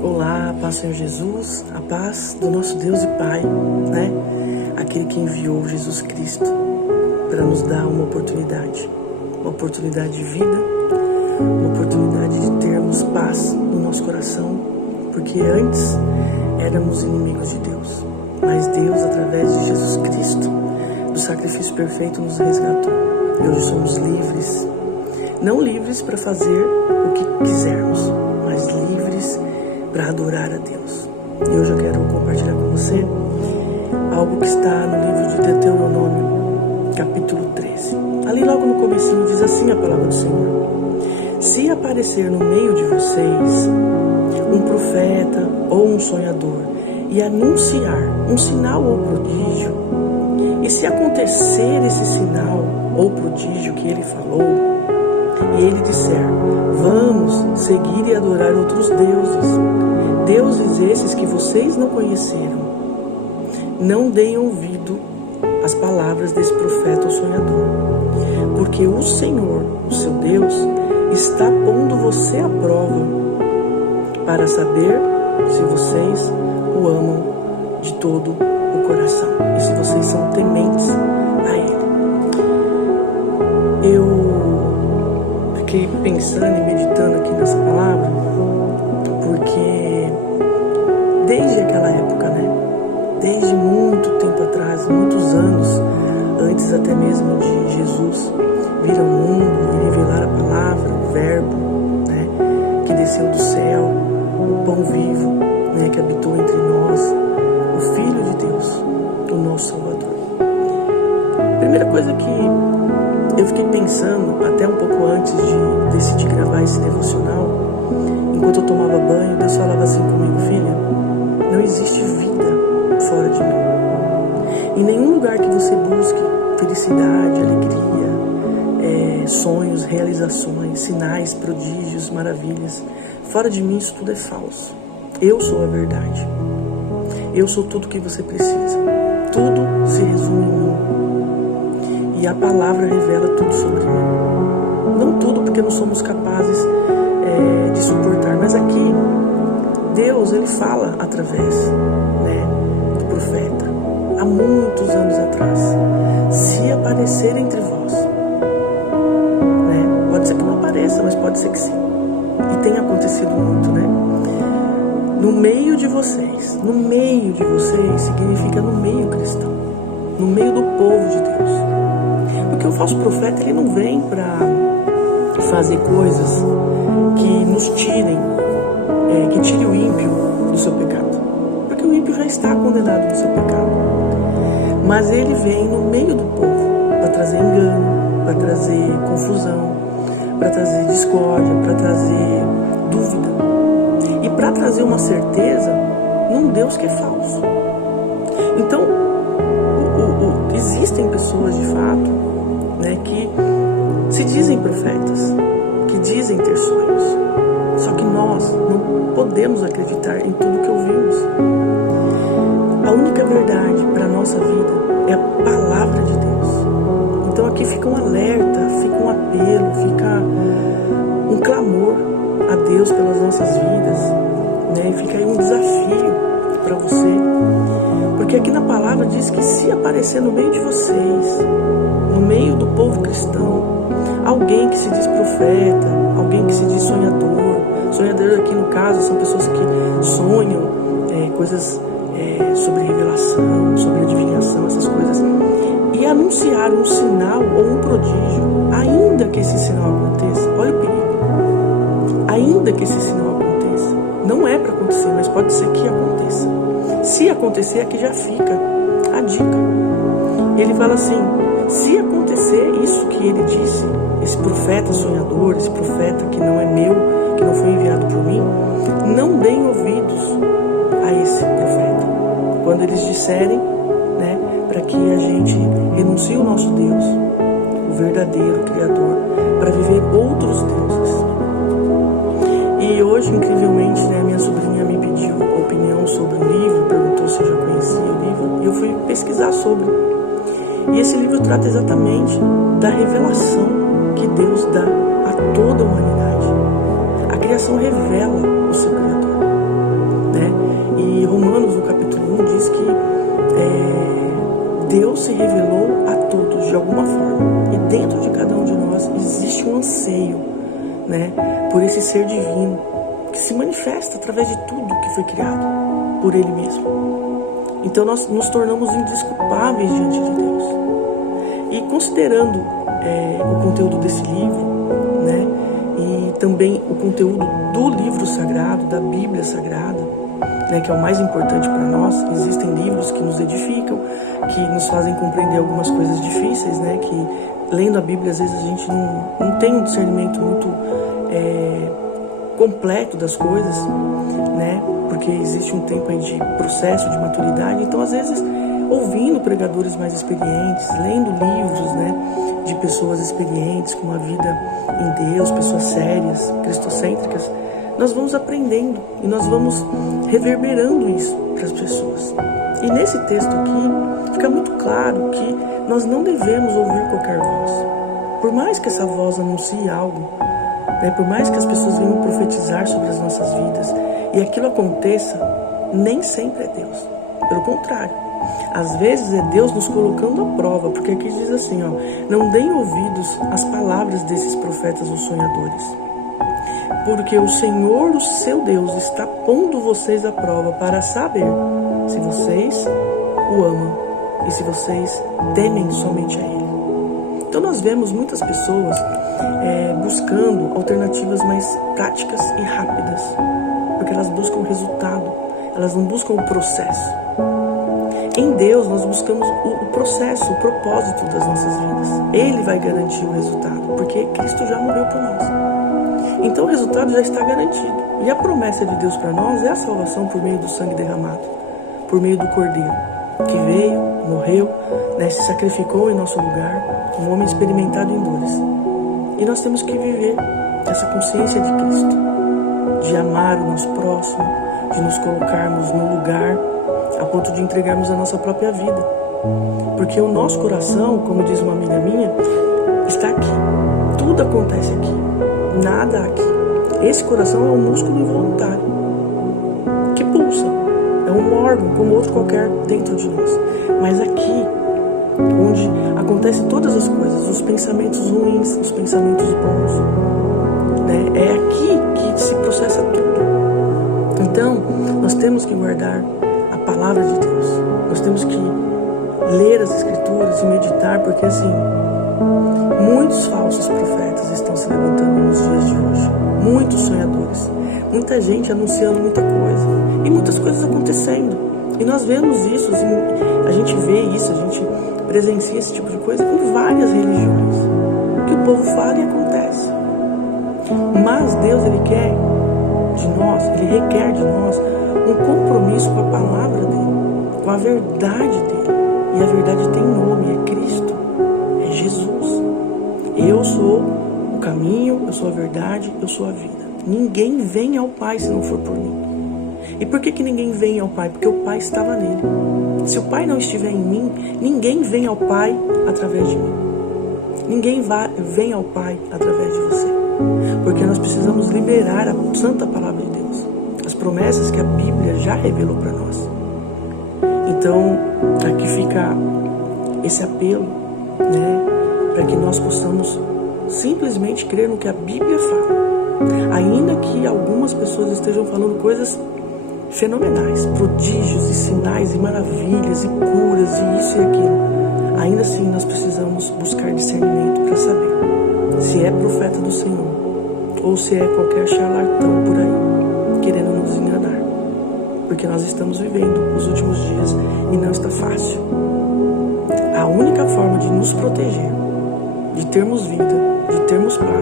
Olá, paz Senhor Jesus, a paz do nosso Deus e Pai, né? Aquele que enviou Jesus Cristo para nos dar uma oportunidade de vida, uma oportunidade de termos paz no nosso coração, porque antes éramos inimigos de Deus, mas Deus, através de Jesus Cristo, do sacrifício perfeito, nos resgatou. E hoje somos livres, não livres para fazer o que quisermos, mas livres para adorar a Deus. E hoje eu quero compartilhar com você algo que está no livro de Deuteronômio, capítulo 13. Ali logo no comecinho diz assim a palavra do Senhor: se aparecer no meio de vocês um profeta ou um sonhador e anunciar um sinal ou prodígio, e se acontecer esse sinal ou prodígio que ele falou, e ele disser: vamos seguir e adorar outros deuses esses que vocês não conheceram, não deem ouvido às palavras desse profeta ou sonhador, porque o Senhor, o seu Deus, está pondo você à prova para saber se vocês o amam de todo o coração e se vocês são tementes a Ele. Eu fiquei pensando e meditando aqui nessa palavra, porque desde aquela época, né? Desde muito tempo atrás, muitos anos antes até mesmo de Jesus vir ao mundo e revelar a palavra, o verbo, né? Que desceu do céu, o pão vivo, né? Que habitou entre nós, o Filho de Deus, o nosso Salvador. Primeira coisa que eu fiquei pensando, até um pouco antes de decidir gravar esse devocional, enquanto eu tomava banho, Deus falava assim comigo: filha, não existe vida fora de mim. Em nenhum lugar que você busque felicidade, alegria, sonhos, realizações, sinais, prodígios, maravilhas, fora de mim isso tudo é falso. Eu sou a verdade. Eu sou tudo que você precisa. Tudo se resume em mim. E a palavra revela tudo sobre mim. Não tudo, porque não somos capazes de suportar, mas aqui Deus, Ele fala através, né, do profeta, há muitos anos atrás: se aparecer entre vós, né, pode ser que não apareça, mas pode ser que sim, e tem acontecido muito, né, no meio de vocês significa no meio cristão, no meio do povo de Deus, porque o falso profeta, ele não vem para fazer coisas que nos tirem, que tire o ímpio do seu pecado, porque o ímpio já está condenado no seu pecado, mas ele vem no meio do povo para trazer engano, para trazer confusão, para trazer discórdia, para trazer dúvida e para trazer uma certeza num Deus que é falso. Então existem pessoas de fato, né, que se dizem profetas, que dizem ter sonhos, só que nós não podemos acreditar em tudo que ouvimos. A única verdade para a nossa vida é a palavra de Deus. Então aqui fica um alerta, fica um apelo, fica um clamor a Deus pelas nossas vidas, né? E fica aí um desafio para você, porque aqui na palavra diz que se aparecer no meio de vocês, no meio do povo cristão, alguém que se diz profeta, alguém que se diz sonhador. Sonhador aqui no caso são pessoas que sonham coisas sobre revelação, sobre adivinhação, essas coisas, e anunciar um sinal ou um prodígio, ainda que esse sinal aconteça. Olha o perigo. Ainda que esse sinal aconteça, não é para acontecer, mas pode ser que aconteça. Se acontecer, aqui já fica a dica. Ele fala assim: se acontecer isso que ele disse, esse profeta sonhador, esse profeta que não é meu, que não foi enviado por mim, não deem ouvidos a esse profeta. Quando eles disserem, né, para que a gente renuncie ao nosso Deus, o verdadeiro Criador, para viver outros deuses. E hoje, incrivelmente, né, minha sobrinha me pediu opinião sobre o livro, perguntou se eu já conhecia o livro, e eu fui pesquisar sobre. E esse livro trata exatamente da revelação que Deus dá a toda a humanidade. A criação revela o seu Criador. né, por esse ser divino que se manifesta através de tudo que foi criado por Ele mesmo. Então nós nos tornamos indesculpáveis diante de Deus. E considerando o conteúdo desse livro, né, e também o conteúdo do livro sagrado, da Bíblia Sagrada, né, que é o mais importante para nós. Existem livros que nos edificam, que nos fazem compreender algumas coisas difíceis, né, que lendo a Bíblia às vezes a gente não tem um discernimento muito completo das coisas, né, porque existe um tempo aí de processo de maturidade. Então às vezes ouvindo pregadores mais experientes, lendo livros, né, de pessoas experientes com uma vida em Deus, pessoas sérias, cristocêntricas, nós vamos aprendendo e nós vamos reverberando isso para as pessoas. E nesse texto aqui fica muito claro que nós não devemos ouvir qualquer voz. Por mais que essa voz anuncie algo, né, por mais que as pessoas venham profetizar sobre as nossas vidas e aquilo aconteça, nem sempre é Deus. Pelo contrário, às vezes é Deus nos colocando à prova, porque aqui diz assim, não deem ouvidos às palavras desses profetas ou sonhadores, porque o Senhor, o seu Deus, está pondo vocês à prova para saber se vocês o amam e se vocês temem somente a Ele. Então nós vemos muitas pessoas buscando alternativas mais práticas e rápidas, porque elas buscam o resultado, elas não buscam o processo. Em Deus nós buscamos o processo, o propósito das nossas vidas. Ele vai garantir o resultado, porque Cristo já morreu por nós. Então o resultado já está garantido. E a promessa de Deus para nós é a salvação por meio do sangue derramado, por meio do Cordeiro, que veio, morreu, né, se sacrificou em nosso lugar, um homem experimentado em dores. E nós temos que viver essa consciência de Cristo, de amar o nosso próximo, de nos colocarmos no lugar a ponto de entregarmos a nossa própria vida. Porque o nosso coração, como diz uma amiga minha, está aqui. Tudo acontece aqui. Nada aqui. Esse coração é um músculo involuntário que pulsa. É um órgão como outro qualquer dentro de nós. Mas aqui, onde acontecem todas as coisas, os pensamentos ruins, os pensamentos bons, né? É aqui que se processa tudo. Então, nós temos que guardar a palavra de Deus. Nós temos que ler as Escrituras e meditar, porque assim, muitos falsos profetas estão se levantando nos dias de hoje. Muitos sonhadores. Muita gente anunciando muita coisa. E muitas coisas acontecendo. E nós vemos isso, a gente vê isso, a gente presencia esse tipo de coisa em várias religiões. Que o povo fala e acontece. Mas Deus, Ele quer de nós, Ele requer de nós um compromisso com a palavra dEle, com a verdade dEle. E a verdade tem nome, é Cristo, é Jesus. Eu sou o caminho, eu sou a verdade, eu sou a vida. Ninguém vem ao Pai se não for por mim. E por que ninguém vem ao Pai? Porque o Pai estava nele. Se o Pai não estiver em mim, ninguém vem ao Pai através de mim. Ninguém vem ao Pai através de você. Porque nós precisamos liberar a santa palavra de Deus, as promessas que a Bíblia já revelou para nós. Então, aqui fica esse apelo, né, para que nós possamos simplesmente crer no que a Bíblia fala. Ainda que algumas pessoas estejam falando coisas fenomenais, prodígios e sinais e maravilhas e curas e isso e aquilo, ainda assim nós precisamos buscar discernimento para saber se é profeta do Senhor ou se é qualquer charlatão por aí querendo nos enganar, porque nós estamos vivendo os últimos dias e não está fácil. A única forma de nos proteger, de termos vida, de termos paz,